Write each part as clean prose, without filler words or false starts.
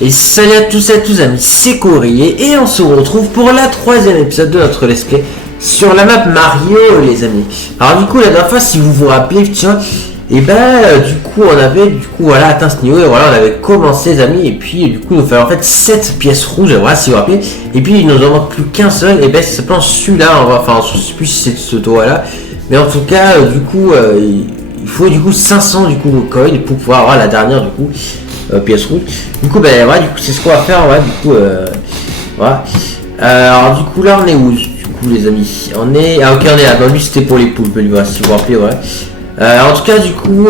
Et salut à tous amis, c'est Courrier et on se retrouve pour la troisième épisode de notre let's play sur la map Mario les amis. Alors du coup la dernière fois si vous vous rappelez tiens, et du coup on avait voilà atteint ce niveau et voilà on avait commencé les amis et puis du coup il nous fallait en fait 7 pièces rouges, voilà si vous vous rappelez. Et puis il nous en manque plus qu'un seul et ça s'appelle celui-là, enfin je sais plus si c'est ce toit là. Mais en tout cas il faut du coup 500 du coup coins pour pouvoir avoir la dernière du coup pièce rouge. Du coup voilà du coup c'est ce qu'on va faire voilà. Alors du coup là on est où du coup les amis? On est on est là. Lui c'était pour les poules, voilà, si vous vous rappelez en tout cas du coup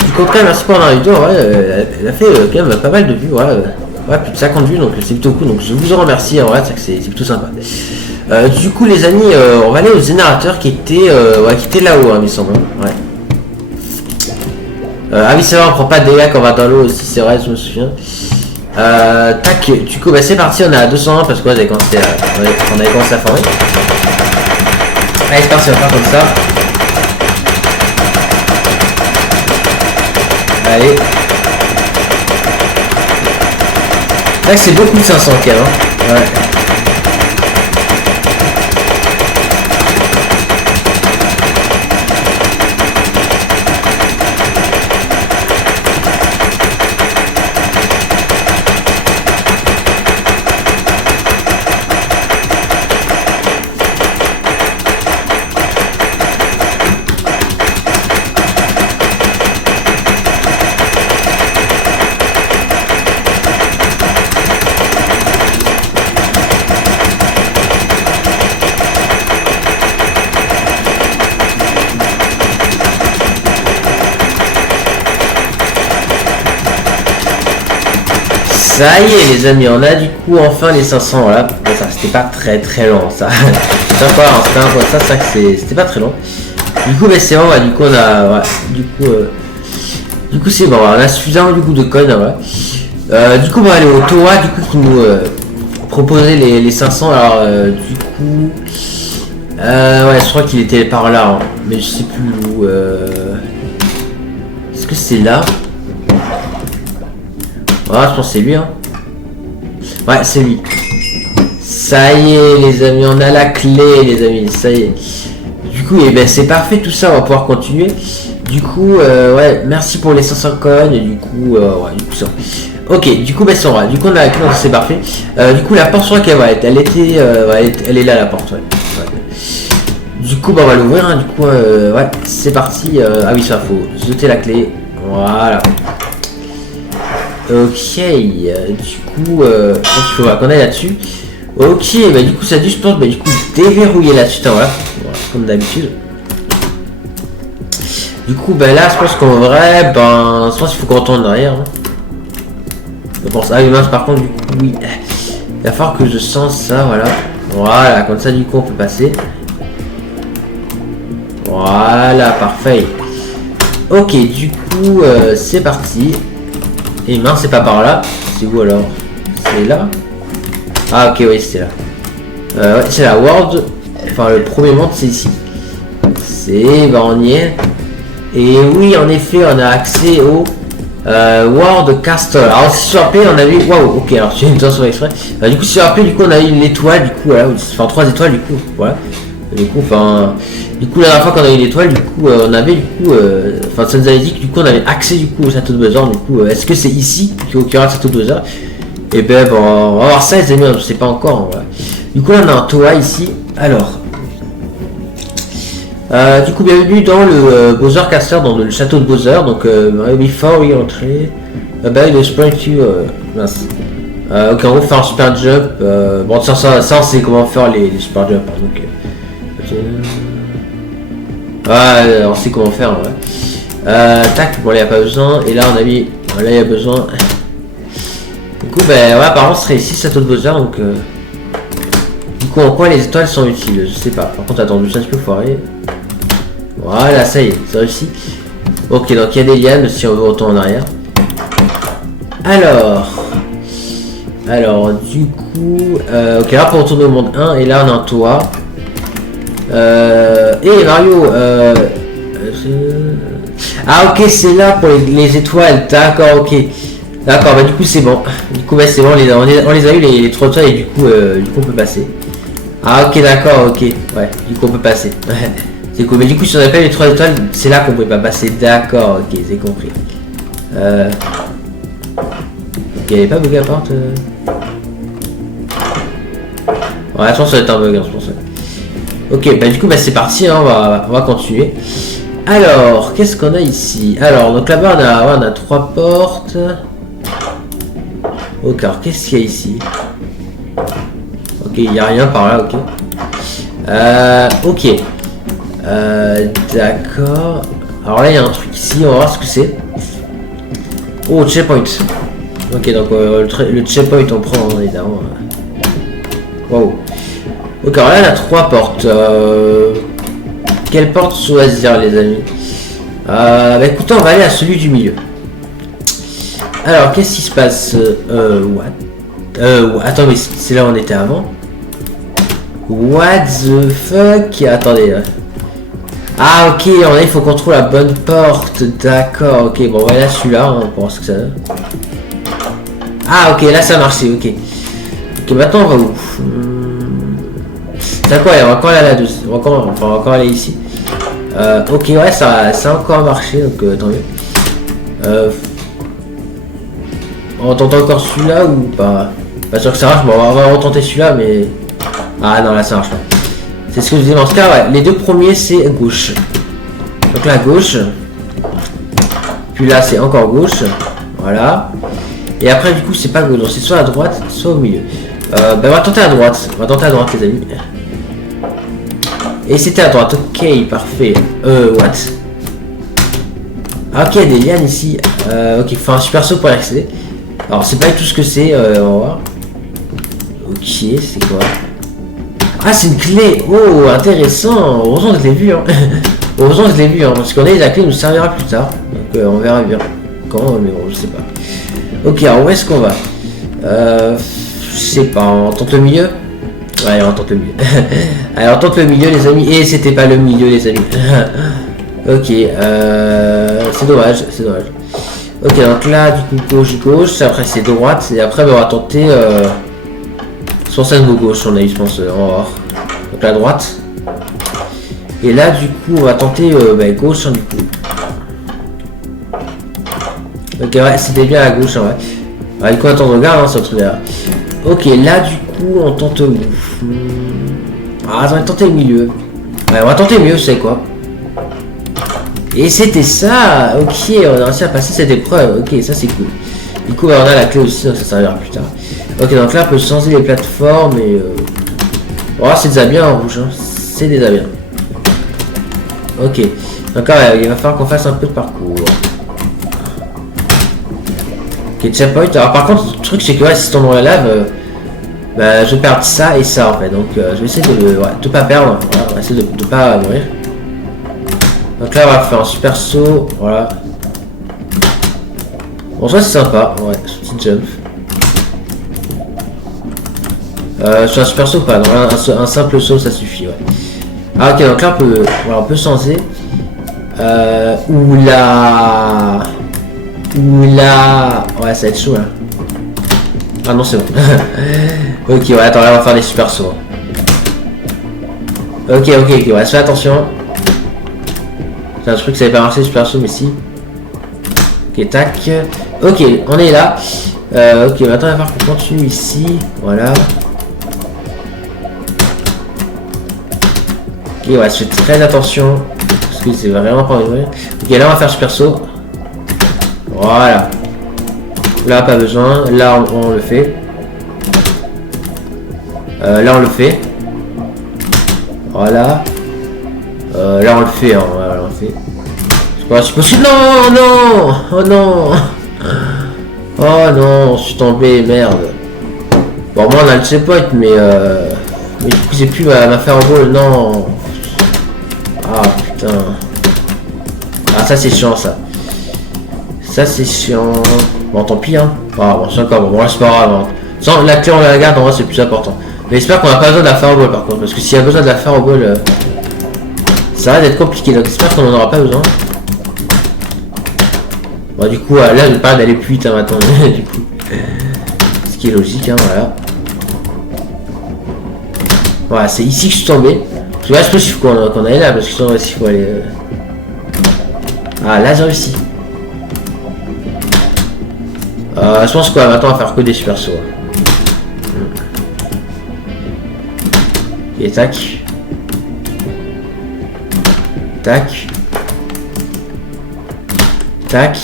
du contraire merci pour la vidéo, elle a fait quand même pas mal de vues, plus de 50 vues donc c'est plutôt cool, donc je vous en remercie, c'est plutôt sympa. Du coup les amis on va aller au générateur qui était là-haut il me semble. Ah oui c'est vrai on prend pas de dégâts quand on va dans l'eau aussi, c'est vrai je me souviens. Tac, du coup c'est parti, on est à 201 parce qu'on avait commencé à former. Allez c'est parti, on va faire comme ça. Allez. Là c'est beaucoup de 500 quand même. Ça y est les amis, on a du coup enfin les 500, voilà. Ça c'était pas très long ça. C'était pas très long. Du coup c'est bon, du coup on a du coup c'est bon, on a suffisamment du coup de codes, du coup on va aller au Toa du coup qui nous proposait les 500. Alors du coup je crois qu'il était par là, mais je sais plus où. Est-ce que c'est là? Je pense que c'est lui c'est lui. Ça y est les amis, on a la clé les amis, ça y est. Du coup c'est parfait tout ça, on va pouvoir continuer. Du coup merci pour les 500 coins et du coup ça. Ok du coup c'est vrai, du coup on a la clé, c'est parfait. Du coup la porte sur laquelle elle était elle est là la porte Du coup on va l'ouvrir du coup c'est parti. Ah oui ça faut jeter la clé, voilà. Ok, du coup, je pense qu'il faut qu'on aille là-dessus. Ok, du coup, ça a dû, je pense, du coup, déverrouiller là-dessus, voilà, comme d'habitude. Du coup, là, je pense qu'en vrai, je pense qu'il faut qu'on retourne derrière. Je pense, ah oui, mince, par contre, du coup, oui, il va falloir que je sens ça, voilà, comme ça, du coup, on peut passer. Voilà, parfait. Ok, du coup, c'est parti. Et mince, c'est pas par là. C'est où alors? C'est là? Ah ok, oui, c'est là. C'est la World. Enfin, le premier monde, c'est ici. On y est. Et oui, en effet, on a accès au World Castle. Alors, si sur on a vu... Waouh, ok, alors j'ai une tension exprès. Du coup, sur du coup, on a eu l'étoile, du coup, enfin, 3 étoiles, du coup, voilà. Du coup, la dernière fois qu'on a eu l'étoile, du coup, on avait ça nous avait dit que du coup on avait accès du coup au château de Bowser. Du coup, est-ce que c'est ici qu'il y aura le château de Bowser? Et on va voir ça les amis, je sais pas encore. Du coup là on a un toit ici. Alors, du coup bienvenue dans le Bowser Castle, dans le château de Bowser. Donc before we entrer, the sprite to mince. Ok, on va faire un super jump. Bon ça on sait comment faire les super jumps. Donc on sait comment faire tac, bon là il n'y a pas besoin, et là on a mis, là il y a besoin. Du coup apparemment ce serait ici le château de Bowser, donc du coup en quoi les étoiles sont utiles, je sais pas. Par contre attends, je suis un petit peu foiré. Voilà, ça y est, c'est réussi. Ok, donc il y a des lianes si on veut retourner en arrière. Alors du coup ok, là pour retourner au monde 1, et là on a un toit. Et Mario, ah ok, c'est là pour les étoiles, d'accord, ok. D'accord, bah du coup c'est bon. Du coup bah c'est bon, on les a eu les 3 étoiles et du coup on peut passer. Ah ok d'accord, ok. Ouais, du coup on peut passer. C'est cool, mais du coup si on appelle les 3 étoiles, c'est là qu'on peut pas passer. D'accord, ok, j'ai compris. Ok, y'avait pas bug à porte Ouais, attends, ça va être un bug, hein, je pense. Ok, bah du coup bah c'est parti, hein, on va continuer. Alors, qu'est-ce qu'on a ici? Alors, donc là-bas on a 3 portes. Ok, alors qu'est-ce qu'il y a ici? Ok, il n'y a rien par là, ok. Ok. D'accord. Alors là, il y a un truc ici, on va voir ce que c'est. Oh, checkpoint. Ok, donc le checkpoint, on prend évidemment. Wow. Ok, alors là, il y a 3 portes. Quelle porte choisir, les amis? Bah écoutez, on va aller à celui du milieu. Alors, qu'est-ce qui se passe? What? Attends, mais c'est là où on était avant. What the fuck? Attendez. Ah, ok, il faut qu'on trouve la bonne porte. D'accord, ok. Bon, voilà celui-là, hein, on pense que ça donne. Ah, ok, là ça a marché, ok. Ok, maintenant on va où? C'est quoi? On va encore aller là-dessus. On va encore aller ici. Ok, ouais, ça a encore marché, donc tant mieux. On tente encore celui-là ou pas? Pas sûr que ça marche, bon, on va retenter celui-là, mais... Ah non, là ça marche pas. C'est ce que je disais dans ce cas, ouais. Les deux premiers, c'est gauche. Donc là, gauche. Puis là, c'est encore gauche. Voilà. Et après, du coup, c'est pas gauche. Donc c'est soit à droite, soit au milieu. Ben, on va tenter à droite. On va tenter à droite, les amis. Et c'était à droite. Ok, parfait. What? Ah, ok, il y a des lianes ici. Ok, il faut un super saut pour y accéder. Alors, c'est pas du tout ce que c'est. On va voir. Ok, c'est quoi? Ah, c'est une clé. Oh, intéressant. Heureusement que je l'ai vu. Hein. Heureusement que je l'ai vu. Hein, parce qu'on a la clé nous servira plus tard. Donc, on verra bien. Quand, mais bon, je sais pas. Ok, alors où est-ce qu'on va? Je sais pas. On tente le milieu? Ouais, on tente le milieu. Allez, on tente le milieu, les amis. Et c'était pas le milieu, les amis. Ok, c'est dommage. C'est dommage. Ok, donc là, du coup, gauche. Après, c'est droite. Et après, on va tenter... Soit ça de gauche, on a eu, je pense, en or. Donc la droite. Et là, du coup, on va tenter gauche, hein, du coup. Ok, ouais, c'était bien à gauche, hein, ouais. Ah, du coup, attends, regarde, hein, ce truc là. Ok, là, du coup, on tente où? Ah, on va tenter le milieu. Ouais, on va tenter mieux, c'est quoi? Et c'était ça. Ok, on a réussi à passer cette épreuve. Ok, ça, c'est cool. Du coup, on a la clé aussi, donc ça servira plus tard. Ok, donc là, on peut changer les plateformes et... Oh, c'est déjà bien en rouge, hein. C'est déjà bien. Ok. Donc là, il va falloir qu'on fasse un peu de parcours. Ok, checkpoint. Alors par contre, le truc, c'est que ouais, si je tombe dans la lave, bah, je vais perdre ça et ça, en fait. Donc, je vais essayer de pas perdre. Voilà, on va essayer de pas mourir. Donc là, on va faire un super saut. Voilà. Bon, ça, c'est sympa. Ouais, ce petit jump. Sur un super saut pas, donc un simple saut ça suffit, ouais. Ah ok, donc là on peut changer. Oula. Ouais, ça va être chaud là. Ah non, c'est bon. Ok, ouais, attends, là on va faire des super sauts. Ok, ouais, fais attention. C'est un truc ça n'avait pas marché, super saut, mais si. Ok, tac. Ok, on est là. Ok, maintenant il va falloir qu'on continue ici. Voilà. Ok, ouais, je fais très attention. Parce que c'est vraiment pas vrai. Ok, là on va faire super saut. Voilà. Là, pas besoin. Là, on le fait. Là, on le fait. Voilà. Là, on le fait. Hein. Voilà, on le fait. C'est possible. Non, non. Oh non. Oh non, je suis tombé, merde. Bon, moi, on a le checkpoint, mais du coup, j'ai plus ma faire en ball. Non. Ah, putain. Ah, ça, c'est chiant, ça. Ça, c'est chiant. Bon, tant pis, hein. Ah, bon, c'est encore bon. Bon, là, c'est pas grave. Hein. Sans la clé, on la garde, en vrai, c'est plus important. Mais j'espère qu'on n'a pas besoin de la faire au ball, par contre. Parce que s'il y a besoin de la faire au ball, ça va d'être compliqué. Donc, j'espère qu'on n'en aura pas besoin. Bon, du coup, là, je parle d'aller plus vite hein, maintenant, du coup. Ce qui est logique, hein, voilà. Voilà, c'est ici que je suis tombé. Parce que là, c'est possible qu'on aille là, parce que sinon, il faut aller... Ah, là, j'ai réussi. Je pense quoi, maintenant, on va faire que des super sauts. Et tac. Tac. Tac.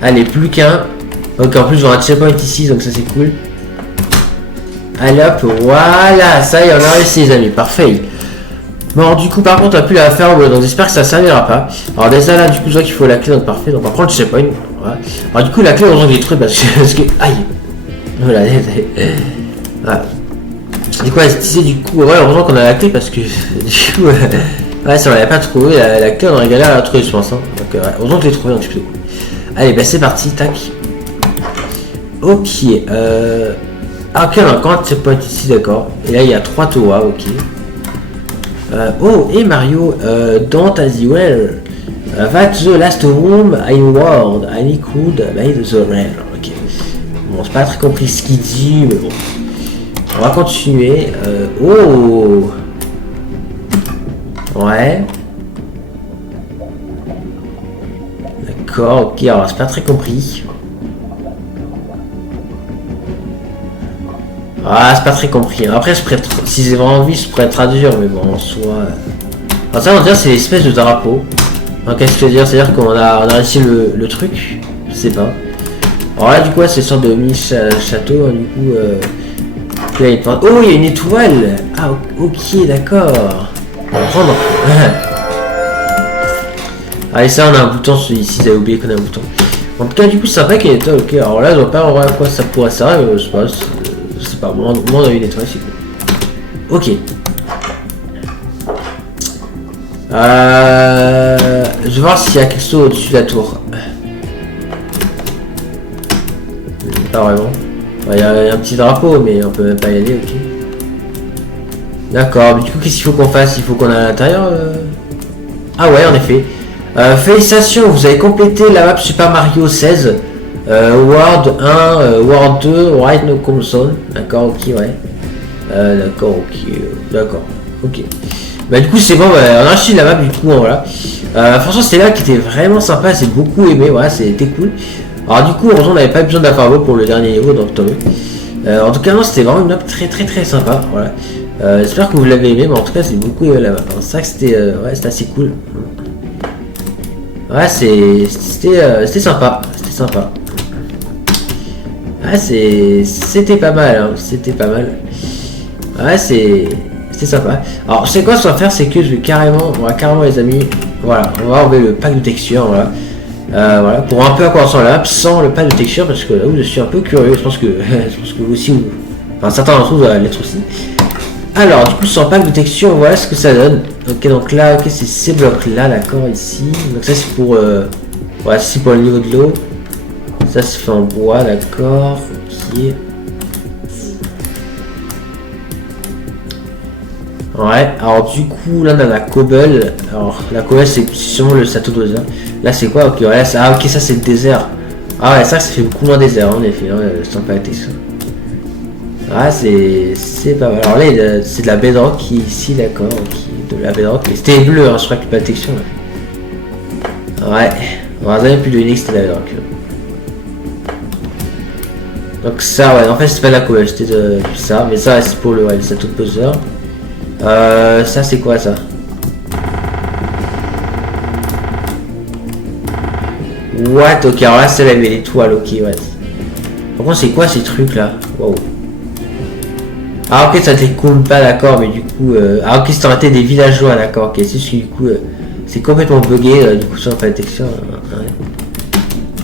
Allez, plus qu'un. Donc en plus, j'aurai un checkpoint ici, donc ça c'est cool. Allez hop, voilà, ça y est, on a réussi les amis, parfait. Bon, du coup, par contre, on a plus la faire, donc j'espère que ça servira pas. Alors déjà là, du coup, je vois qu'il faut la clé, donc parfait, donc on va prendre le checkpoint. Voilà. Alors du coup, la clé, heureusement que j'ai trouvé parce que... Aïe. Voilà, voilà. Du coup, du coup, ouais, heureusement qu'on a la clé parce que du coup, ouais, ça on l'avait pas trouvé, la clé, on aurait galéré à la trouver, je pense. Hein. Donc, ouais, heureusement que je l'ai trouvé un petit peu. Allez, bah c'est parti, tac. Ok, ah, ok, on a encore un checkpoint ici, d'accord. Et là, il y a 3 toits, ok. Oh, et Mario, don't as well. That's the last room in world. I could made the rail. Ok. Bon, c'est pas très compris ce qu'il dit, mais bon. On va continuer. Oh. Ouais. D'accord, ok, alors c'est pas très compris. Ah, c'est pas très compris. Après, je pourrais, si j'ai vraiment envie, je pourrais traduire, mais bon, en soi. Alors, ça, on va dire, c'est l'espèce de drapeau. Donc, qu'est-ce que je veux dire? C'est-à-dire qu'on a réussi le truc. Je sais pas. Alors là, du coup, c'est une sorte de mini-château. Du coup, là, il oh, il y a une étoile. Ah, ok, d'accord. On va prendre. Allez, ça, on a un bouton ici. J'avais oublié qu'on a un bouton. En tout cas, du coup, c'est sympa qu'il y ait une étoile. Ok, alors là, je vois pas en vrai à quoi ça pourrait servir. Je sais pas. Je sais pas, moi on a eu une étoile, c'est cool. Ok. Je vais voir s'il y a quelque chose au-dessus de la tour. Pas vraiment. Il y a un petit drapeau, mais on peut même pas y aller, ok. D'accord, mais du coup, qu'est-ce qu'il faut qu'on fasse? Il faut qu'on aille à l'intérieur Ah ouais, en effet. Félicitations, vous avez complété la map Super Mario 16. World 1, World 2, Right No Console. D'accord, ok, ouais. D'accord, ok. D'accord, ok. Bah, du coup, c'est bon, bah, on a acheté la map, du coup, voilà. Franchement, c'était là qui était vraiment sympa, j'ai beaucoup aimé, voilà, c'était cool. Alors, du coup, heureusement, on n'avait pas besoin d'Afarbo pour le dernier niveau, donc tant mieux. En tout cas, non, c'était vraiment une map très sympa, voilà. J'espère que vous l'avez aimé, mais en tout cas, j'ai beaucoup aimé la map. C'est vrai que c'était ouais, c'était assez cool. Ouais, c'était sympa, c'était sympa. Ah, c'était pas mal, hein. C'était pas mal. Ouais, c'était sympa. Alors, c'est quoi ce qu'on va faire, c'est que je vais carrément, les amis, voilà, on va enlever le pack de texture, voilà. Voilà, pour un peu à quoi ressemble la map sans le pack de texture, parce que là où je suis un peu curieux, je pense que vous aussi, enfin certains d'entre vous doivent l'être aussi. Alors, du coup, sans pack de texture, voilà ce que ça donne. Ok, donc là, ok, c'est ces blocs là, d'accord, ici. Donc ça, c'est pour, ouais, c'est pour le niveau de l'eau. Ça c'est fait en bois, d'accord, ok. Ouais, alors du coup, là on a la cobble. Alors la cobble c'est sûrement le château d'Osa. Là c'est quoi? Ok, ouais, ça, ah, ok, ça c'est le désert. Ah ouais, ça fait beaucoup moins désert en effet, ouais, sympa été ça. Ah, c'est pas mal. Alors là, c'est de la bedrock qui ici, d'accord, ok, de la bedrock. C'était bleu, hein, je crois que pas de texture. Ouais, on va jamais pu deviner que c'était de la bedrock. Donc ça, ouais, en fait c'est pas de la cobble, c'était ça, mais ça c'est pour le château de Bowser. Ça c'est quoi ça? What? Ok, alors là c'est la l'étoile, ok, ouais. Par contre c'est quoi ces trucs là? Wow. Ah ok, ça découle pas, d'accord, mais du coup... Ah ok, c'est arrêté des villageois, d'accord, ok, c'est juste que du coup... c'est complètement bugué, du coup ça n'a pas de texture. Ouais.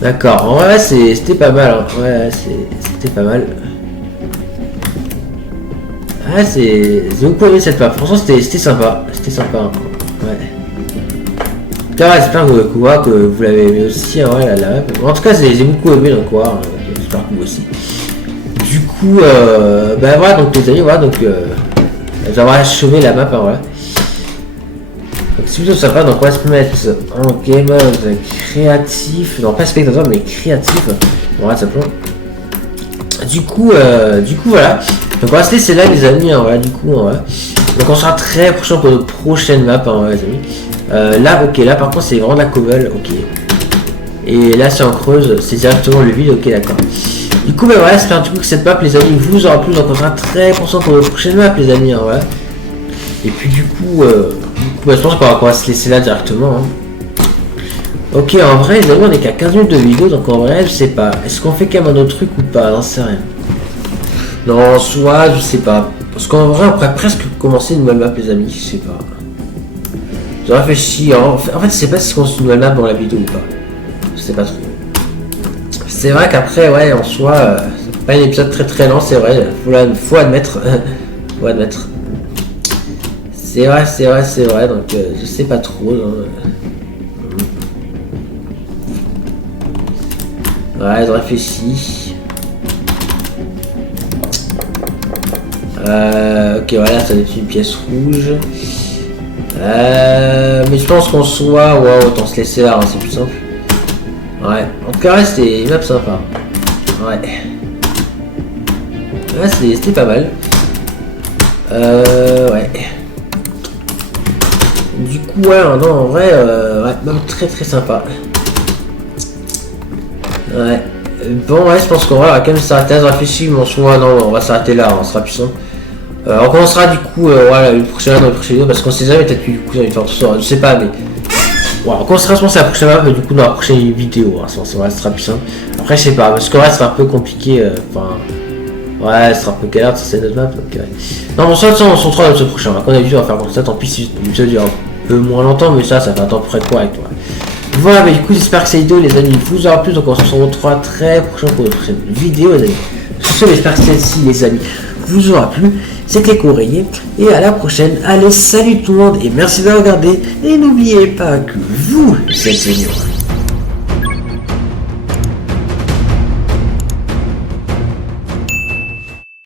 D'accord, en vrai c'était pas mal, hein. Ouais, c'était pas mal. Ah, j'ai beaucoup aimé cette map, franchement c'était sympa, hein. Ouais. En tout cas, j'espère que vous l'avez aimé aussi, hein, ouais, la map. En tout cas, j'ai beaucoup aimé, donc ouais, j'espère que vous aussi. Du coup, bah voilà, donc les amis, voilà, donc j'aurais achevé la map, hein, voilà. Donc c'est plutôt sympa, donc on va se mettre en game mode créatif, non pas spectateur mais créatif, on va simplement. Du coup voilà, donc on va se laisser là les amis, hein, voilà, du coup on va. Donc on sera très prochain pour notre prochaine map, hein, les amis. Là ok, là par contre c'est vraiment de la cobble, ok. Et là si on creuse, c'est directement le vide, ok d'accord. Du coup voilà, j'espère du coup que cette map les amis vous aura plu, donc on sera très content pour notre prochaine map les amis, hein, voilà. Et puis du coup je pense qu'on va se laisser là directement. Hein. Ok, en vrai, les amis, on est qu'à 15 minutes de vidéo, donc en vrai, je sais pas. Est-ce qu'on fait quand même un autre truc ou pas? J'en sais rien. Non, soit, je sais pas. Parce qu'en vrai, on pourrait presque commencer une nouvelle map, les amis, je sais pas. Je réfléchis. En fait, je sais pas si on commence une nouvelle map dans la vidéo ou pas. Je sais pas trop. C'est vrai qu'après, ouais, en soi, c'est pas un épisode très lent, c'est vrai. Faut admettre. Faut admettre. C'est vrai, donc je sais pas trop. Ouais, je réfléchis. Ok, voilà, ça devient une pièce rouge. Mais je pense qu'on soit. Ouais, autant se laisser là, hein, c'est plus simple. Ouais, en tout cas, c'était une map sympa. Ouais. Ouais, c'était pas mal. Ouais. Du coup, ouais, non, en vrai, ouais, même très sympa. Ouais. Bon, ouais, je pense qu'on va quand même s'arrêter là, je réfléchis, mais en soi, non, on va s'arrêter là, on sera puissant. On commencera du coup, voilà, une prochaine dans la prochaine vidéo, parce qu'on sait jamais, peut-être que du coup, ça va faire tout ça, je sais pas, mais. Ouais, on commencera, je pense, à la prochaine map, du coup, dans la prochaine vidéo, hein, ça sera puissant. Après, je sais pas, parce que là, c'est un peu compliqué, enfin. Ouais, ce sera un peu galère, ça c'est notre map, donc. Non, bon, ça, on se retrouve dans le prochain, qu'on a vu, on va faire comme ça, tant pis si l'épisode dure un peu moins longtemps, mais ça fait un temps près correct, ouais. Voilà, mais du coup, j'espère que cette vidéo, les amis, vous aura plu. Donc, on se retrouvera très prochainement pour une prochaine vidéo, les amis. Sur ce, j'espère que celle-ci, les amis, vous aura plu. C'était Courrier. Et à la prochaine. Allez, salut tout le monde. Et merci d'avoir regardé. Et n'oubliez pas que vous êtes géniaux.